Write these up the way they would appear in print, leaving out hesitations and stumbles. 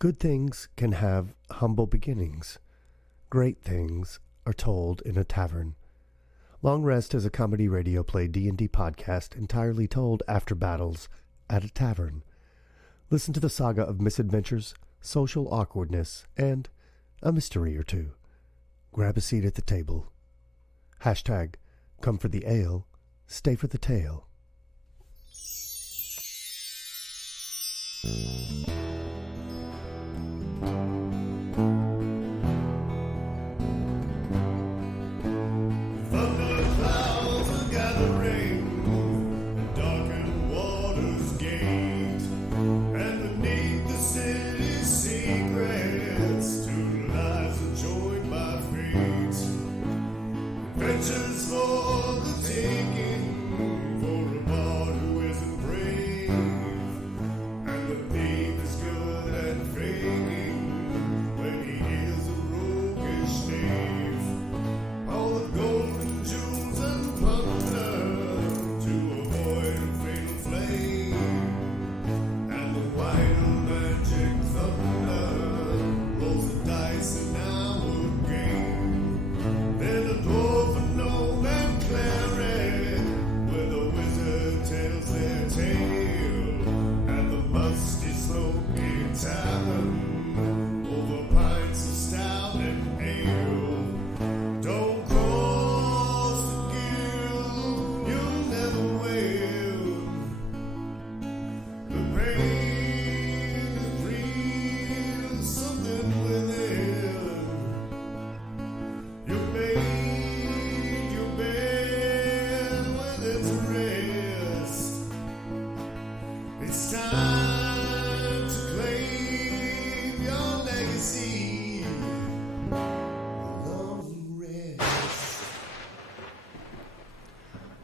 Good things can have humble beginnings. Great things are told in a tavern. Long Rest is a comedy radio play D&D podcast entirely told after battles at a tavern. Listen to the saga of misadventures, social awkwardness, and a mystery or two. Grab a seat at the table. Hashtag come for the ale, stay for the tale.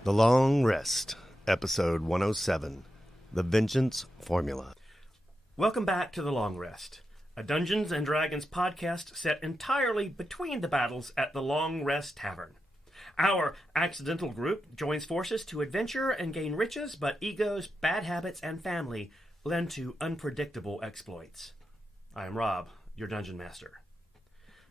The Long Rest, Episode 107, The Vengeance Formula. Welcome back to The Long Rest, a Dungeons & Dragons podcast set entirely between the battles at the Long Rest Tavern. Our accidental group joins forces to adventure and gain riches, but egos, bad habits, and family lend to unpredictable exploits. I am Robb, your Dungeon Master.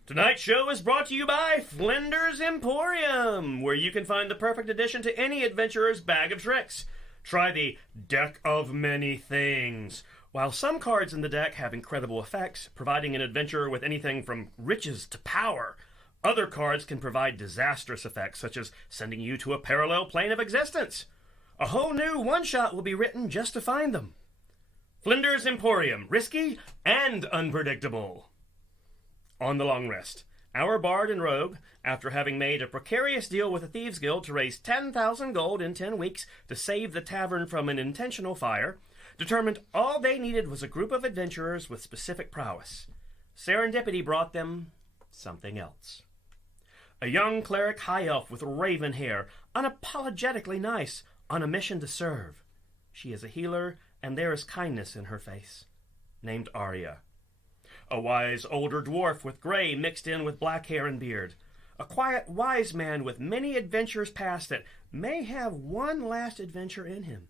Tonight's show is brought to you by Flinders Emporium, where you can find the perfect addition to any adventurer's bag of tricks. Try the Deck of Many Things. While some cards in the deck have incredible effects, providing an adventurer with anything from riches to power, other cards can provide disastrous effects, such as sending you to a parallel plane of existence. A whole new one-shot will be written just to find them. Flinders Emporium, risky and unpredictable. On the Long Rest, our bard and rogue, after having made a precarious deal with the Thieves Guild to raise 10,000 gold in 10 weeks to save the tavern from an intentional fire, determined all they needed was a group of adventurers with specific prowess. Serendipity brought them something else. A young cleric high elf with raven hair, unapologetically nice, on a mission to serve. She is a healer, and there is kindness in her face. Named Artie. A wise older dwarf with gray mixed in with black hair and beard. A quiet, wise man with many adventures past that may have one last adventure in him.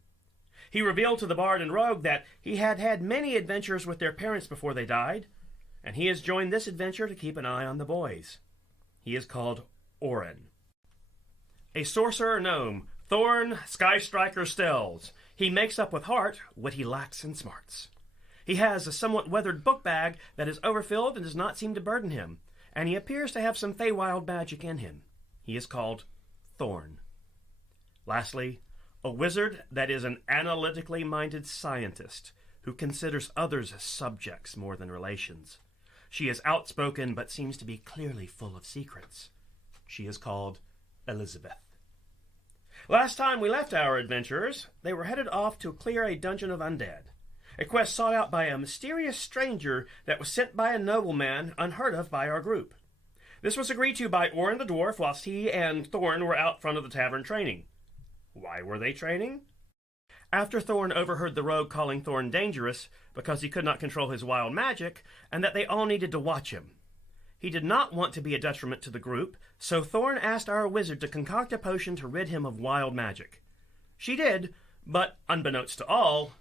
He revealed to the bard and rogue that he had had many adventures with their parents before they died, and he has joined this adventure to keep an eye on the boys. He is called Orin. A sorcerer gnome, Thorne Skystriker Stells. He makes up with heart what he lacks in smarts. He has a somewhat weathered book bag that is overfilled and does not seem to burden him, and he appears to have some Feywild magic in him. He is called Thorne. Lastly, a wizard that is an analytically minded scientist who considers others as subjects more than relations. She is outspoken but seems to be clearly full of secrets. She is called Elizabeth. Last time we left our adventurers, they were headed off to clear a dungeon of undead. A quest sought out by a mysterious stranger that was sent by a nobleman unheard of by our group. This was agreed to by Orin the dwarf whilst he and Thorne were out front of the tavern training. Why were they training? After Thorne overheard the rogue calling Thorne dangerous because he could not control his wild magic, and that they all needed to watch him. He did not want to be a detriment to the group, so Thorne asked our wizard to concoct a potion to rid him of wild magic. She did, but unbeknownst to all,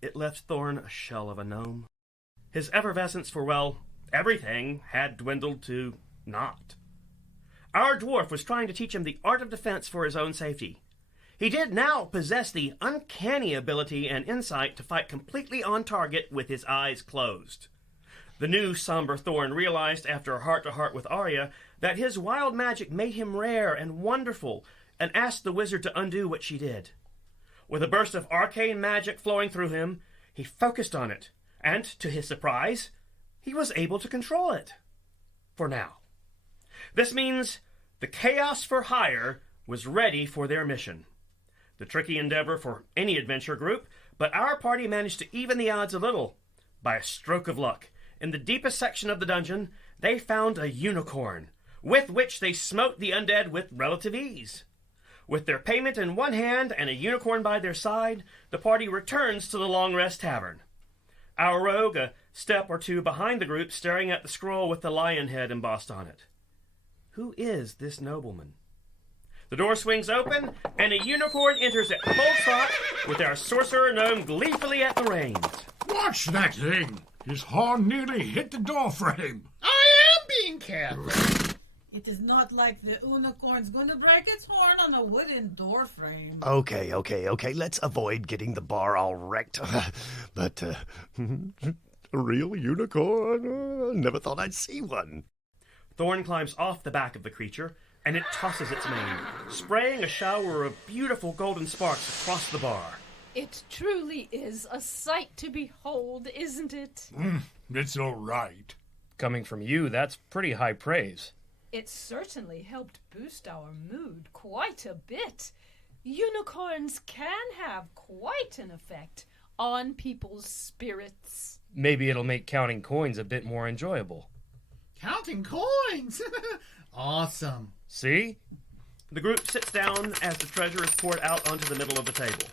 it left Thorne a shell of a gnome. His effervescence for, well, everything had dwindled to naught. Our dwarf was trying to teach him the art of defense for his own safety. He did now possess the uncanny ability and insight to fight completely on target with his eyes closed. The new somber Thorne realized after a heart-to-heart with Arya that his wild magic made him rare and wonderful, and asked the wizard to undo what she did. With a burst of arcane magic flowing through him, he focused on it, and, to his surprise, he was able to control it. For now. This means the Chaos for Hire was ready for their mission. The tricky endeavor for any adventure group, but our party managed to even the odds a little. By a stroke of luck, in the deepest section of the dungeon, they found a unicorn, with which they smote the undead with relative ease. With their payment in one hand and a unicorn by their side, the party returns to the Long Rest Tavern. Our rogue, a step or two behind the group, staring at the scroll with the lion head embossed on it. Who is this nobleman? The door swings open, and a unicorn enters at full trot, with our sorcerer gnome gleefully at the reins. Watch that thing! His horn nearly hit the door frame. I am being careful. It is not like the unicorn's going to break its horn on a wooden door frame. Okay. Let's avoid getting the bar all wrecked. But, a real unicorn? Never thought I'd see one. Thorne climbs off the back of the creature, and it tosses its mane, spraying a shower of beautiful golden sparks across the bar. It truly is a sight to behold, isn't it? It's all right. Coming from you, that's pretty high praise. It certainly helped boost our mood quite a bit. Unicorns can have quite an effect on people's spirits. Maybe it'll make counting coins a bit more enjoyable. Counting coins! Awesome. See? The group sits down as the treasure is poured out onto the middle of the table.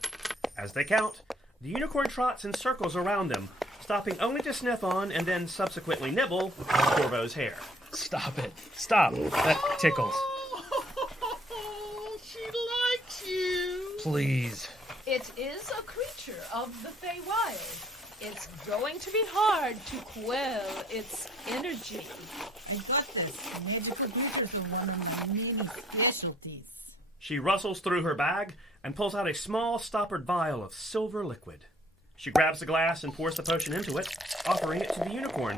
As they count, the unicorn trots in circles around them, stopping only to sniff on and then subsequently nibble Corvo's hair. Stop it. Stop. That tickles. Oh, she likes you. Please. It is a creature of the Feywild. It's going to be hard to quell its energy. I got this. Magical creatures are one of my many specialties. She rustles through her bag and pulls out a small stoppered vial of silver liquid. She grabs the glass and pours the potion into it, offering it to the unicorn,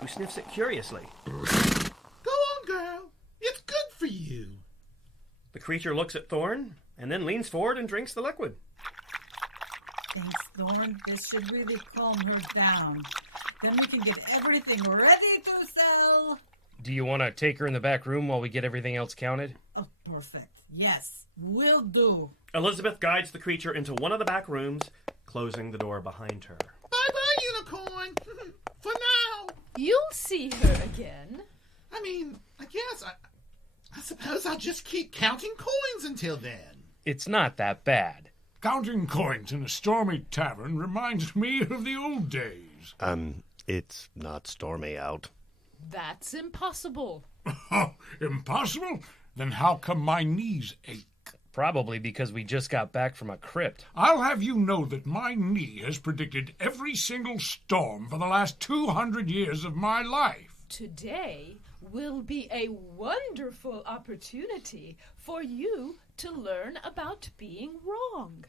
who sniffs it curiously. Go on, girl. It's good for you. The creature looks at Thorne and then leans forward and drinks the liquid. Thanks, Thorne. This should really calm her down. Then we can get everything ready to sell. Do you want to take her in the back room while we get everything else counted? Oh, perfect. Yes, will do. Elizabeth guides the creature into one of the back rooms, closing the door behind her. Bye-bye, unicorn. For now. You'll see her again. I suppose I'll just keep counting coins until then. It's not that bad. Counting coins in a stormy tavern reminds me of the old days. It's not stormy out. That's impossible. Impossible? Then how come my knees ache? Probably because we just got back from a crypt. I'll have you know that my knee has predicted every single storm for the last 200 years of my life. Today will be a wonderful opportunity for you to learn about being wrong.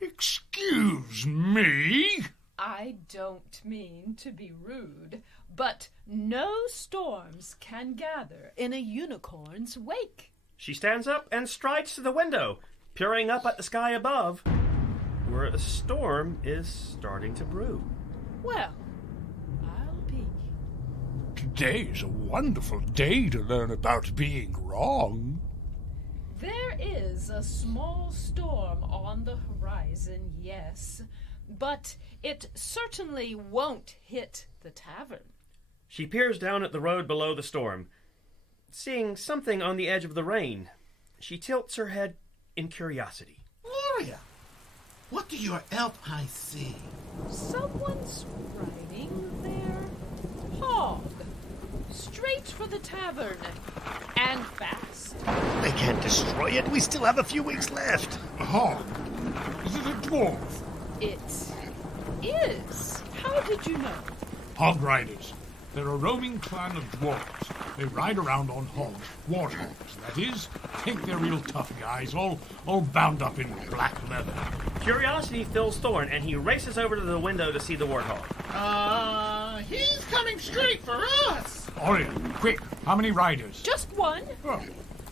Excuse me? I don't mean to be rude, but no storms can gather in a unicorn's wake. She stands up and strides to the window, peering up at the sky above, where a storm is starting to brew. Well, I'll be. Today's a wonderful day to learn about being wrong. There is a small storm on the horizon, yes, but it certainly won't hit the tavern. She peers down at the road below the storm. Seeing something on the edge of the rain, she tilts her head in curiosity. Gloria, what do your elf eyes see? Someone's riding their hog. Straight for the tavern. And fast. They can't destroy it. We still have a few weeks left. A hog? Is it a dwarf? It is. How did you know? Hog riders. They're a roaming clan of dwarves. They ride around on hogs, warthogs, that is. Think they're real tough guys, all bound up in black leather. Curiosity fills Thorne, and he races over to the window to see the warthog. He's coming straight for us. Orin, quick, how many riders? Just one? Oh,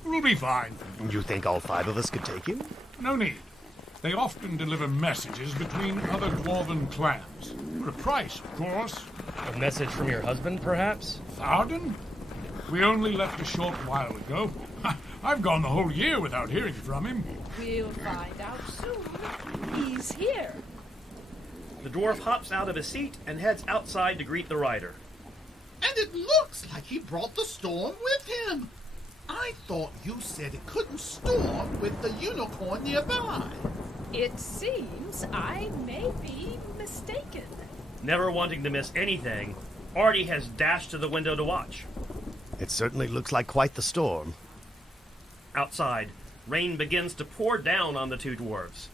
we'll be fine. You think all 5 of us could take him? No need. They often deliver messages between other dwarven clans. For a price, of course. A message from your husband, perhaps? Pardon? We only left a short while ago. I've gone the whole year without hearing from him. We'll find out soon. He's here. The dwarf hops out of his seat and heads outside to greet the rider. And it looks like he brought the storm with him. I thought you said it couldn't storm with the unicorn nearby. It seems I may be mistaken. Never wanting to miss anything, Artie has dashed to the window to watch. It certainly looks like quite the storm. Outside, rain begins to pour down on the two dwarves.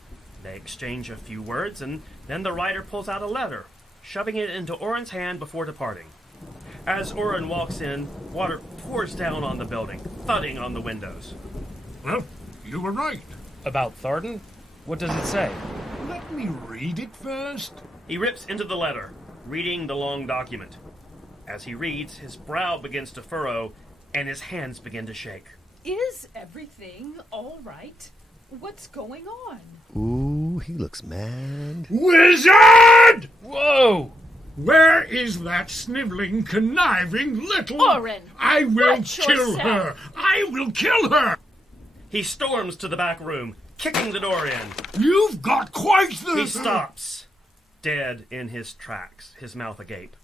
They exchange a few words, and then the rider pulls out a letter, shoving it into Orin's hand before departing. As Orin walks in, water pours down on the building, thudding on the windows. Well, you were right. About Thorne? What does it say? Let me read it first. He rips into the letter, reading the long document. As he reads, his brow begins to furrow, and his hands begin to shake. Is everything all right? What's going on? Ooh, he looks mad. Wizard! Whoa! Where is that sniveling, conniving little... Orin! I will Watch kill yourself. her! I will kill her! He storms to the back room, kicking the door in. You've got quite the... He stops, dead in his tracks, his mouth agape.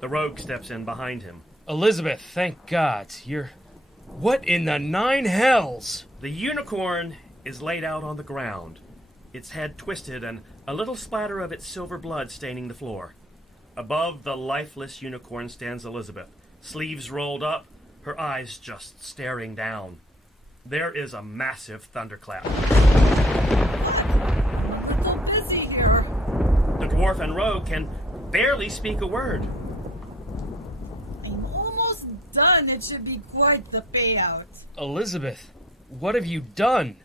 The rogue steps in behind him. Elizabeth, thank God. You're... What in the 9 hells? The unicorn is laid out on the ground, its head twisted and a little splatter of its silver blood staining the floor. Above the lifeless unicorn stands Elizabeth, sleeves rolled up, her eyes just staring down. There is a massive thunderclap. I'm so busy here. The dwarf and rogue can barely speak a word. I'm almost done. It should be quite the payout. Elizabeth, what have you done?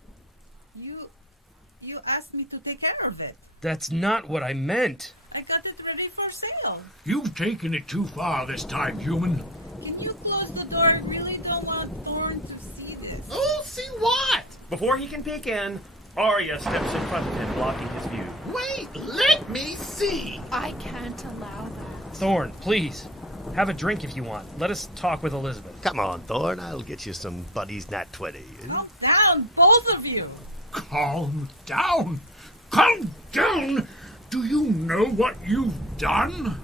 You asked me to take care of it. That's not what I meant. I got it ready for sale. You've taken it too far this time, human. Can you close the door? I really don't want Thorne to see this. Oh, see what? Before he can peek in, Arya steps in front of him, blocking his view. Wait, let me see. I can't allow that. Thorne, please. Have a drink if you want. Let us talk with Elizabeth. Come on, Thorne, I'll get you some Buddy's Nat 20. Calm down, both of you. Calm down. Calm down. Do you know what you've done?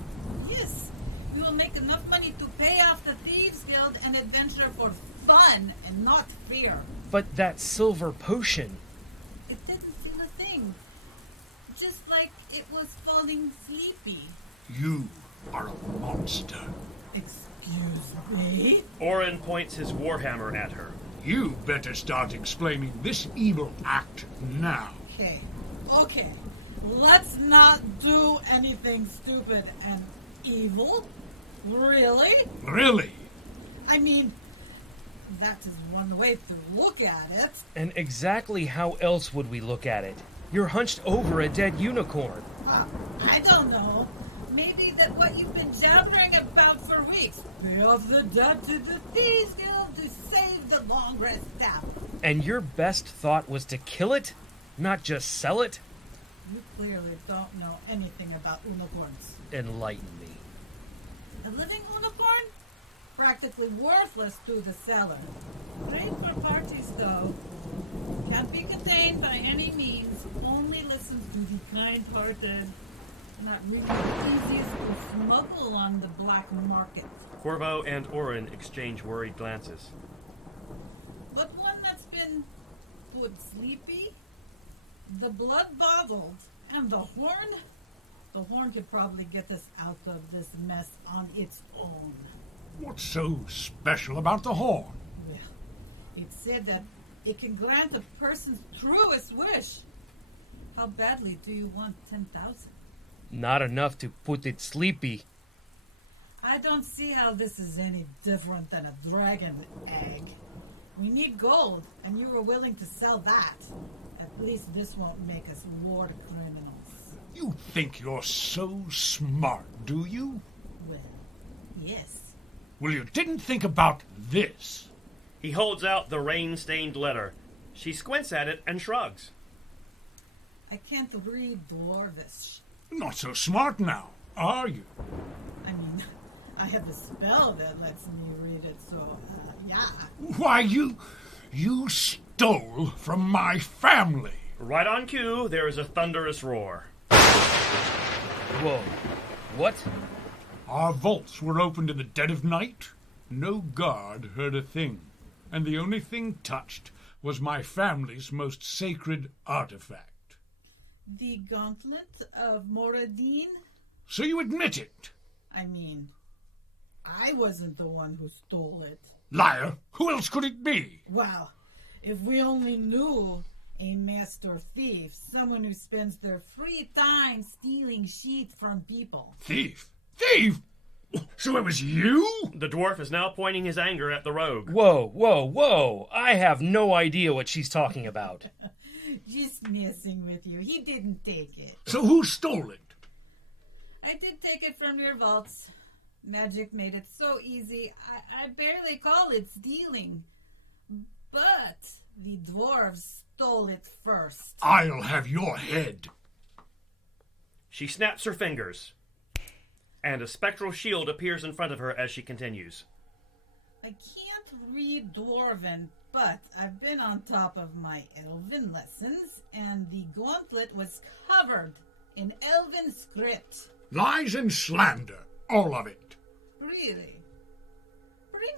Yes, we will make enough money to pay off the Thieves Guild and adventure for fun and not fear. But that silver potion... It didn't feel a thing. Just like it was falling sleepy. You are a monster. Excuse me? Orin points his warhammer at her. You better start explaining this evil act now. Okay. Let's not do anything stupid and evil. Really? Really? I mean, that is one way to look at it. And exactly how else would we look at it? You're hunched over a dead unicorn. I don't know. Maybe that what you've been jabbering about for weeks. Pay off the debt to the Thieves Guild to save the Long Rest Tavern. And your best thought was to kill it? Not just sell it? You clearly don't know anything about unicorns. Enlighten me. A living unicorn? Practically worthless to the seller. Great for parties, though. Can't be contained by any means. Only listens to the kind-hearted. Not really the easiest to smuggle on the black market. Corvo and Orin exchange worried glances. But one that's been put sleepy, the blood bottled, and the horn? The horn could probably get us out of this mess on its own. What's so special about the horn? Well, it's said that it can grant a person's truest wish. How badly do you want 10,000? Not enough to put it sleepy. don't see how this is any different than a dragon egg. We need gold, and you were willing to sell that. At least this won't make us war criminals. You think you're so smart, do you? Well, yes. Well, you didn't think about this. He holds out the rain-stained letter. She squints at it and shrugs. I can't read Dwarvish. Not so smart now, are you? I mean, I have a spell that lets me read it, so, yeah. Why, you stole from my family. Right on cue, there is a thunderous roar. Whoa. What? Our vaults were opened in the dead of night. No guard heard a thing, and the only thing touched was my family's most sacred artifact. The Gauntlet of Muradin? So you admit it? I mean, I wasn't the one who stole it. Liar! Who else could it be? Well, if we only knew a master thief, someone who spends their free time stealing shit from people. Thief? Thief? So it was you? The dwarf is now pointing his anger at the rogue. Whoa. I have no idea what she's talking about. Just messing with you. He didn't take it. So who stole it? I did take it from your vaults. Magic made it so easy, I barely call it stealing. But the dwarves stole it first. I'll have your head. She snaps her fingers, and a spectral shield appears in front of her as she continues. I can't read Dwarven, but I've been on top of my Elven lessons, and the gauntlet was covered in Elven script. Lies and slander. All of it. Really? Bring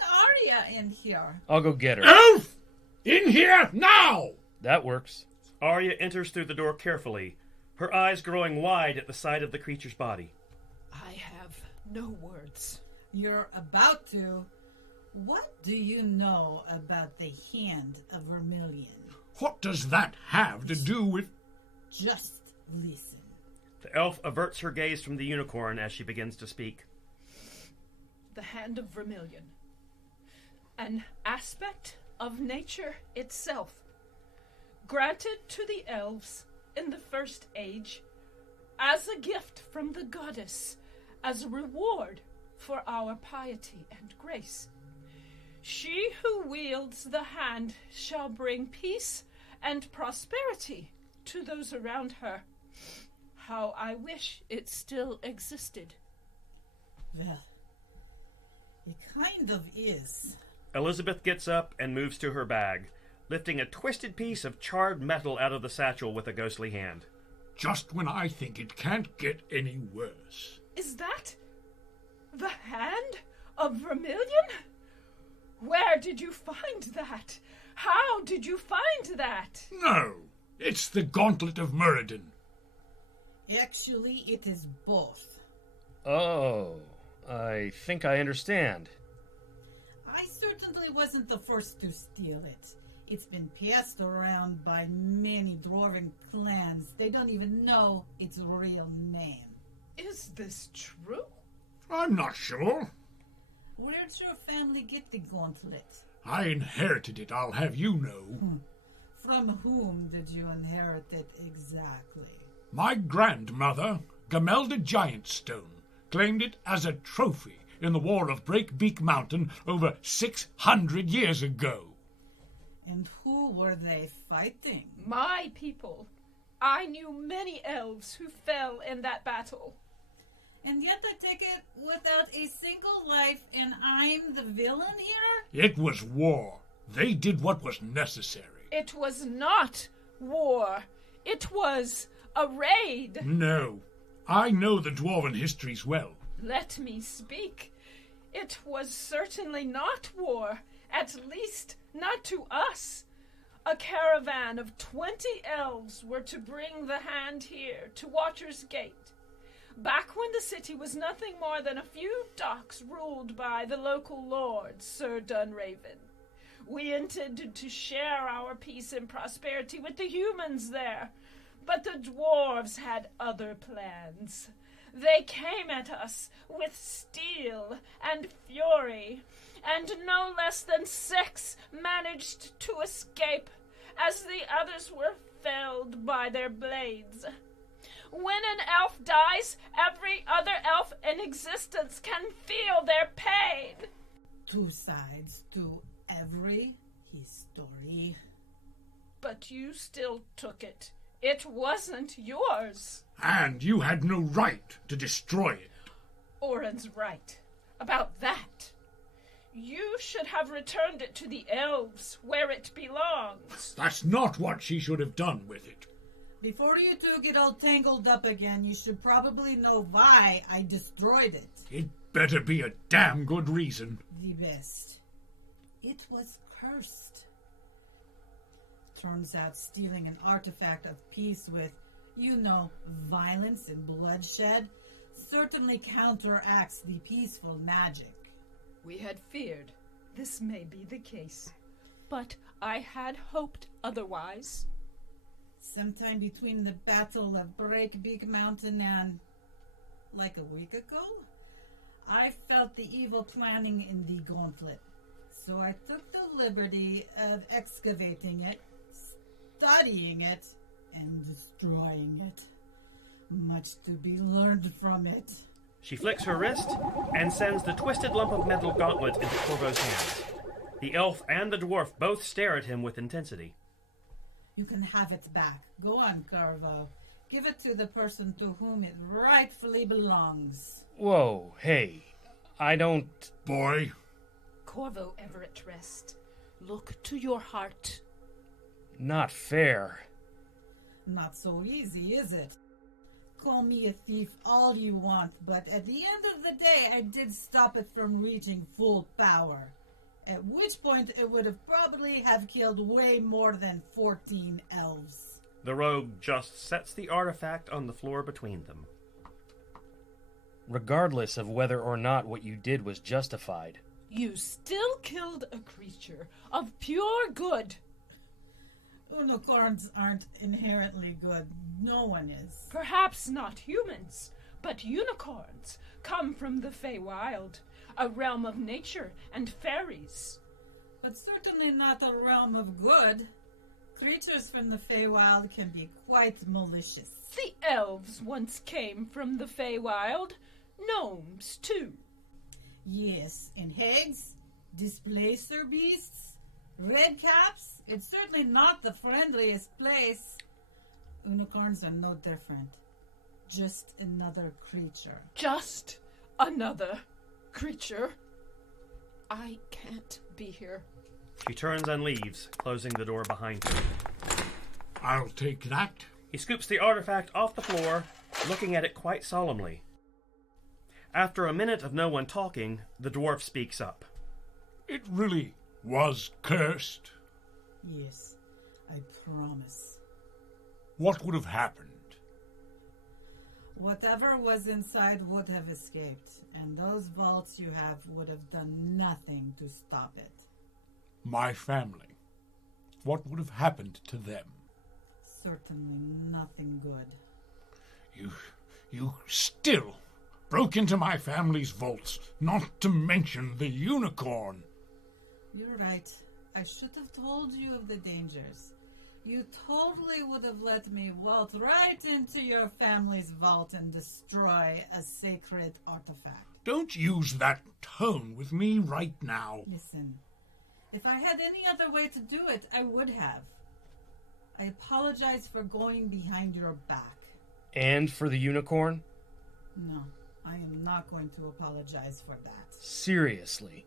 Arya in here. I'll go get her. Elf! In here now! That works. Arya enters through the door carefully, her eyes growing wide at the sight of the creature's body. I have no words. You're about to. What do you know about the Hand of Vermillion? What does that have to do with... Just listen. The elf averts her gaze from the unicorn as she begins to speak. The Hand of Vermillion. An aspect of nature itself. Granted to the elves in the First Age as a gift from the goddess, as a reward for our piety and grace. She who wields the hand shall bring peace and prosperity to those around her. How I wish it still existed. Well, it kind of is. Elizabeth gets up and moves to her bag, lifting a twisted piece of charred metal out of the satchel with a ghostly hand. Just when I think it can't get any worse. Is that the Hand of Vermillion? Where did you find that? How did you find that? No, it's the Gauntlet of Muradin. Actually, it is both. Oh, I think I understand. I certainly wasn't the first to steal it. It's been passed around by many dwarven clans. They don't even know its real name. Is this true? I'm not sure. Where'd your family get the gauntlet? I inherited it, I'll have you know. From whom did you inherit it exactly? My grandmother, Gamelda Giantstone, claimed it as a trophy in the War of Breakbeak Mountain over 600 years ago. And who were they fighting? My people. I knew many elves who fell in that battle. And yet I take it without a single life, and I'm the villain here? It was war. They did what was necessary. It was not war. It was a raid. No. I know the dwarven histories well. Let me speak. It was certainly not war, at least not to us. A caravan of 20 elves were to bring the hand here to Watcher's Gate. Back when the city was nothing more than a few docks ruled by the local lord, Sir Dunraven. We intended to share our peace and prosperity with the humans there, but the dwarves had other plans. They came at us with steel and fury, and no less than 6 managed to escape, as the others were felled by their blades. When an elf dies, every other elf in existence can feel their pain. 2 sides to every history. But you still took it. It wasn't yours. And you had no right to destroy it. Orin's right about that. You should have returned it to the elves, where it belongs. That's not what she should have done with it. Before you two get all tangled up again, you should probably know why I destroyed it. It better be a damn good reason. The best. It was cursed. Turns out stealing an artifact of peace with, violence and bloodshed certainly counteracts the peaceful magic. We had feared this may be the case, but I had hoped otherwise. Sometime between the Battle of Breakbeak Mountain and, like a week ago, I felt the evil planning in the Gauntlet. So I took the liberty of excavating it, studying it, and destroying it. Much to be learned from it. She flicks her wrist and sends the twisted lump of metal gauntlet into Corvo's hands. The elf and the dwarf both stare at him with intensity. You can have it back. Go on, Corvo. Give it to the person to whom it rightfully belongs. Whoa, hey, I don't... Boy. Corvo Everett Rest, look to your heart. Not fair. Not so easy, is it? Call me a thief all you want, but at the end of the day, I did stop it from reaching full power. At which point, it would have probably have killed way more than 14 elves. The rogue just sets the artifact on the floor between them. Regardless of whether or not what you did was justified. You still killed a creature of pure good. Unicorns aren't inherently good. No one is. Perhaps not humans, but unicorns come from the Feywild, a realm of nature and fairies. But certainly not a realm of good. Creatures from the Feywild can be quite malicious. The elves once came from the Feywild. Gnomes, too. Yes, and hags, displacer beasts, redcaps. It's certainly not the friendliest place. Unicorns are no different. Just another creature. Just another creature. I can't be here. She turns and leaves, closing the door behind her. I'll take that. He scoops the artifact off the floor, looking at it quite solemnly. After a minute of no one talking, the dwarf speaks up. It really was cursed. Yes, I promise. What would have happened? Whatever was inside would have escaped, and those vaults you have would have done nothing to stop it. My family. What would have happened to them? Certainly nothing good. You still broke into my family's vaults, not to mention the unicorn. You're right. I should have told you of the dangers. You totally would have let me waltz right into your family's vault and destroy a sacred artifact. Don't use that tone with me right now. Listen, if I had any other way to do it, I would have. I apologize for going behind your back. And for the unicorn? No, I am not going to apologize for that. Seriously.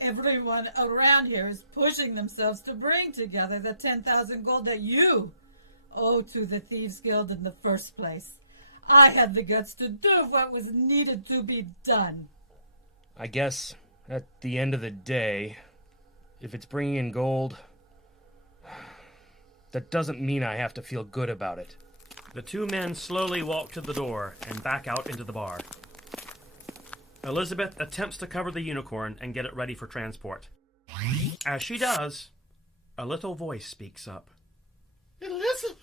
Everyone around here is pushing themselves to bring together the 10,000 gold that you owe to the Thieves' Guild in the first place. I had the guts to do what was needed to be done. I guess, at the end of the day, if it's bringing in gold, that doesn't mean I have to feel good about it. The two men slowly walk to the door and back out into the bar. Elizabeth attempts to cover the unicorn and get it ready for transport. As she does, a little voice speaks up. Elizabeth!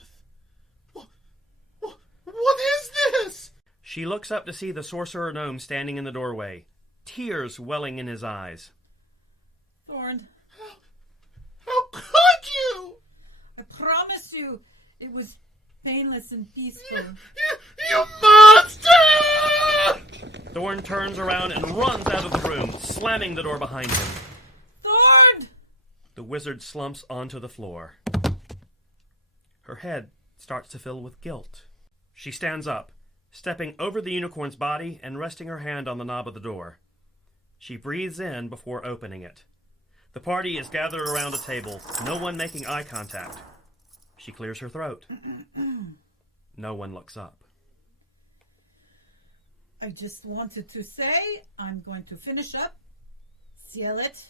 What is this? She looks up to see the sorcerer gnome standing in the doorway, tears welling in his eyes. Thorne, How could you? I promise you it was painless and peaceful. You monster! Thorne turns around and runs out of the room, slamming the door behind him. Thorne! The wizard slumps onto the floor. Her head starts to fill with guilt. She stands up, stepping over the unicorn's body and resting her hand on the knob of the door. She breathes in before opening it. The party is gathered around a table, no one making eye contact. She clears her throat. No one looks up. I just wanted to say I'm going to finish up, seal it,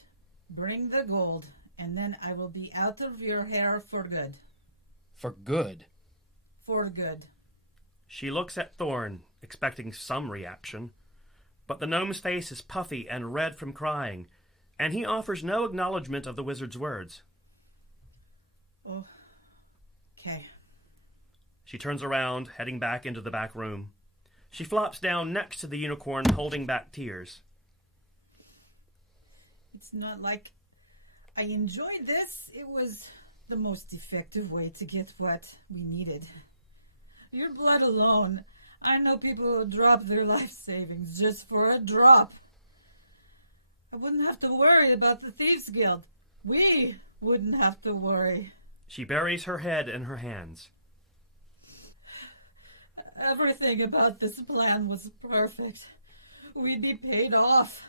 bring the gold, and then I will be out of your hair for good. For good? For good. She looks at Thorne, expecting some reaction, but the gnome's face is puffy and red from crying, and he offers no acknowledgement of the wizard's words. Oh, okay. She turns around, heading back into the back room. She flops down next to the unicorn, holding back tears. It's not like I enjoyed this. It was the most effective way to get what we needed. Your blood alone. I know people who drop their life savings just for a drop. I wouldn't have to worry about the Thieves Guild. We wouldn't have to worry. She buries her head in her hands. Everything about this plan was perfect. We'd be paid off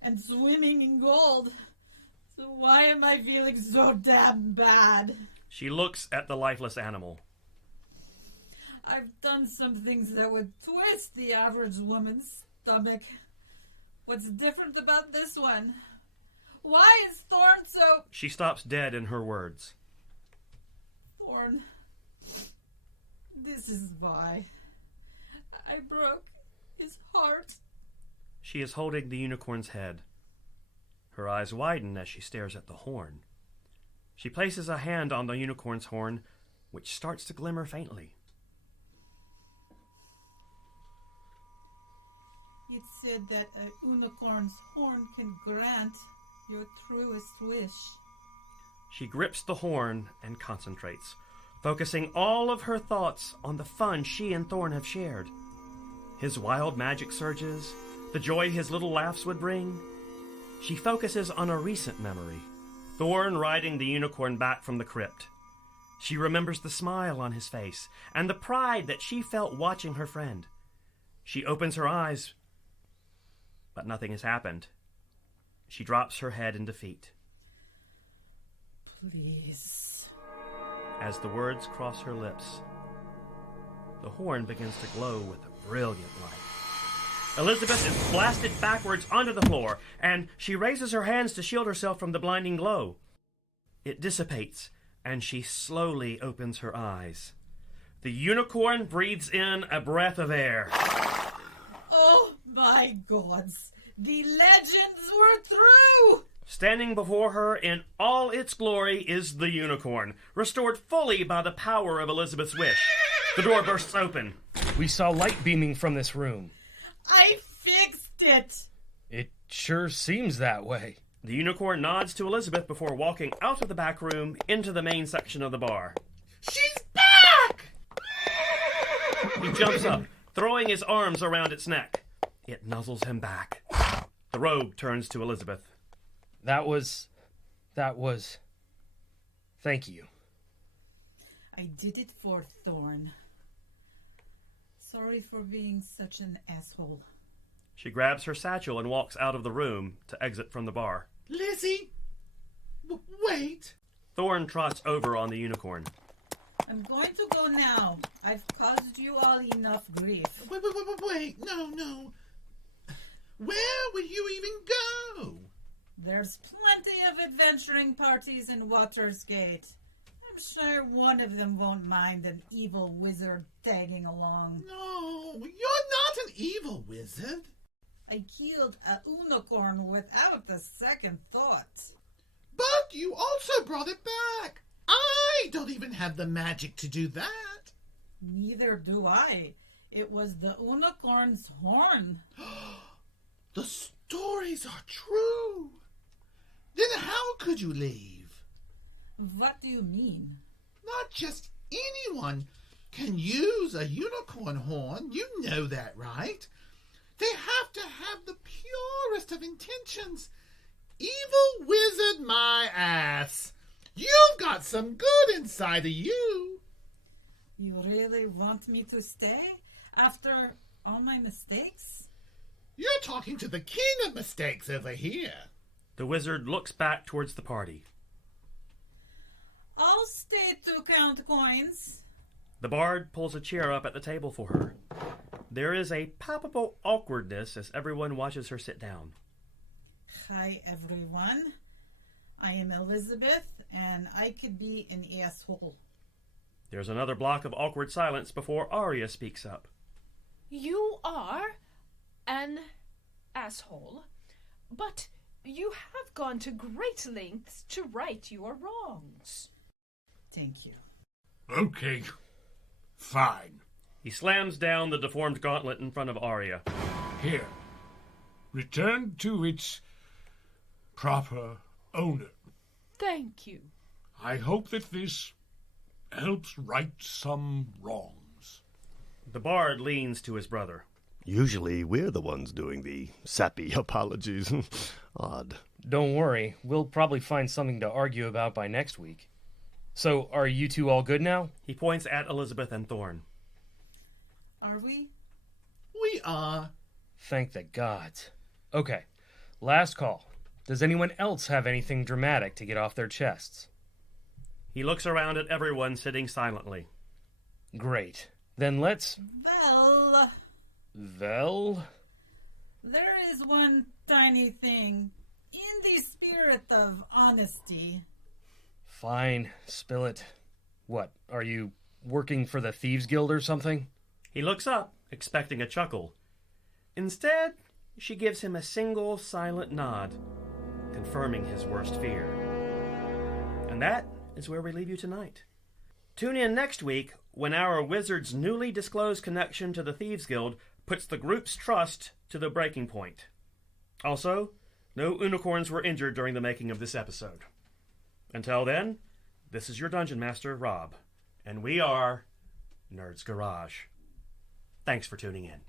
and swimming in gold. So why am I feeling so damn bad? She looks at the lifeless animal. I've done some things that would twist the average woman's stomach. What's different about this one? Why is Thorne so... She stops dead in her words. Thorne, this is why. I broke his heart. She is holding the unicorn's head. Her eyes widen as she stares at the horn. She places a hand on the unicorn's horn, which starts to glimmer faintly. It said that a unicorn's horn can grant your truest wish. She grips the horn and concentrates, focusing all of her thoughts on the fun she and Thorne have shared. His wild magic surges, the joy his little laughs would bring. She focuses on a recent memory, Thorne riding the unicorn back from the crypt. She remembers the smile on his face and the pride that she felt watching her friend. She opens her eyes, but nothing has happened. She drops her head in defeat. Please. As the words cross her lips, the horn begins to glow with a brilliant light. Elizabeth is blasted backwards onto the floor, and she raises her hands to shield herself from the blinding glow. It dissipates, and she slowly opens her eyes. The unicorn breathes in a breath of air. Oh my gods! The legends were true! Standing before her in all its glory is the unicorn, restored fully by the power of Elizabeth's wish. The door bursts open. We saw light beaming from this room. I fixed it! It sure seems that way. The unicorn nods to Elizabeth before walking out of the back room into the main section of the bar. She's back! He jumps up, throwing his arms around its neck. It nuzzles him back. The rogue turns to Elizabeth. That was... Thank you. I did it for Thorne. Sorry for being such an asshole. She grabs her satchel and walks out of the room to exit from the bar. Lizzie, wait. Thorne trots over on the unicorn. I'm going to go now. I've caused you all enough grief. Wait. No. Where will you even go? There's plenty of adventuring parties in Water's Gate. I'm sure one of them won't mind an evil wizard tagging along. No, you're not an evil wizard. I killed a unicorn without a second thought. But you also brought it back. I don't even have the magic to do that. Neither do I. It was the unicorn's horn. The stories are true. Then how could you leave? What do you mean? Not just anyone can use a unicorn horn. You know that, right? They have to have the purest of intentions. Evil wizard my ass. You've got some good inside of you. You really want me to stay after all my mistakes? You're talking to the king of mistakes over here. The wizard looks back towards the party. I'll stay to count coins. The bard pulls a chair up at the table for her. There is a palpable awkwardness as everyone watches her sit down. Hi, everyone. I am Elizabeth, and I could be an asshole. There's another block of awkward silence before Arya speaks up. You are an asshole, but you have gone to great lengths to right your wrongs. Thank you. Okay, fine. He slams down the deformed gauntlet in front of Arya. Here. Return to its proper owner. Thank you. I hope that this helps right some wrongs. The bard leans to his brother. Usually we're the ones doing the sappy apologies. Odd. Don't worry, we'll probably find something to argue about by next week. So, are you two all good now? He points at Elizabeth and Thorne. Are we? We are. Thank the gods. Okay, last call. Does anyone else have anything dramatic to get off their chests? He looks around at everyone sitting silently. Great. Then let's... Well, there is one tiny thing. In the spirit of honesty. Fine, spill it. What, are you working for the Thieves Guild or something? He looks up, expecting a chuckle. Instead, she gives him a single silent nod, confirming his worst fear. And that is where we leave you tonight. Tune in next week when our wizard's newly disclosed connection to the Thieves Guild puts the group's trust to the breaking point. Also, no unicorns were injured during the making of this episode. Until then, this is your Dungeon Master, Robb, and we are Nerd's Garage. Thanks for tuning in.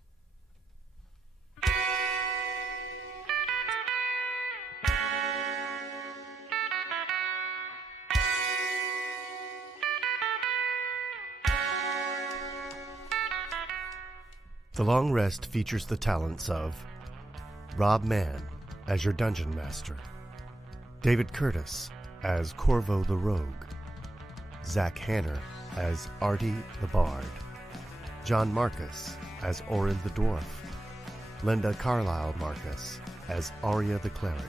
The Long Rest features the talents of Robb Mann as your Dungeon Master, David Curtis as Corvo the Rogue, Zach Hanner as Artie the Bard, John Markas as Orin the Dwarf, Linda Carlisle Markas as Arya the Cleric,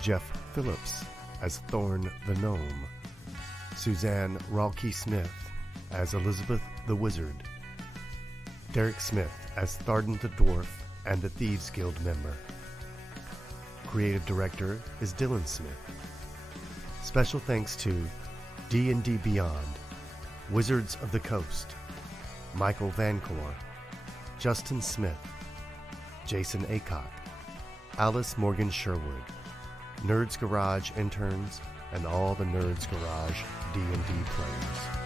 Jeff Phillips as Thorne the Gnome, Suzanne Ralke-Smith as Elizabeth the Wizard, Derek Smith as Tharden the Dwarf and a Thieves Guild member. Creative Director is Dylan Smith. Special thanks to D&D Beyond, Wizards of the Coast, Michael Vancor, Justin Smith, Jason Acock, Alice Morgan Sherwood, Nerds Garage interns, and all the Nerds Garage D&D players.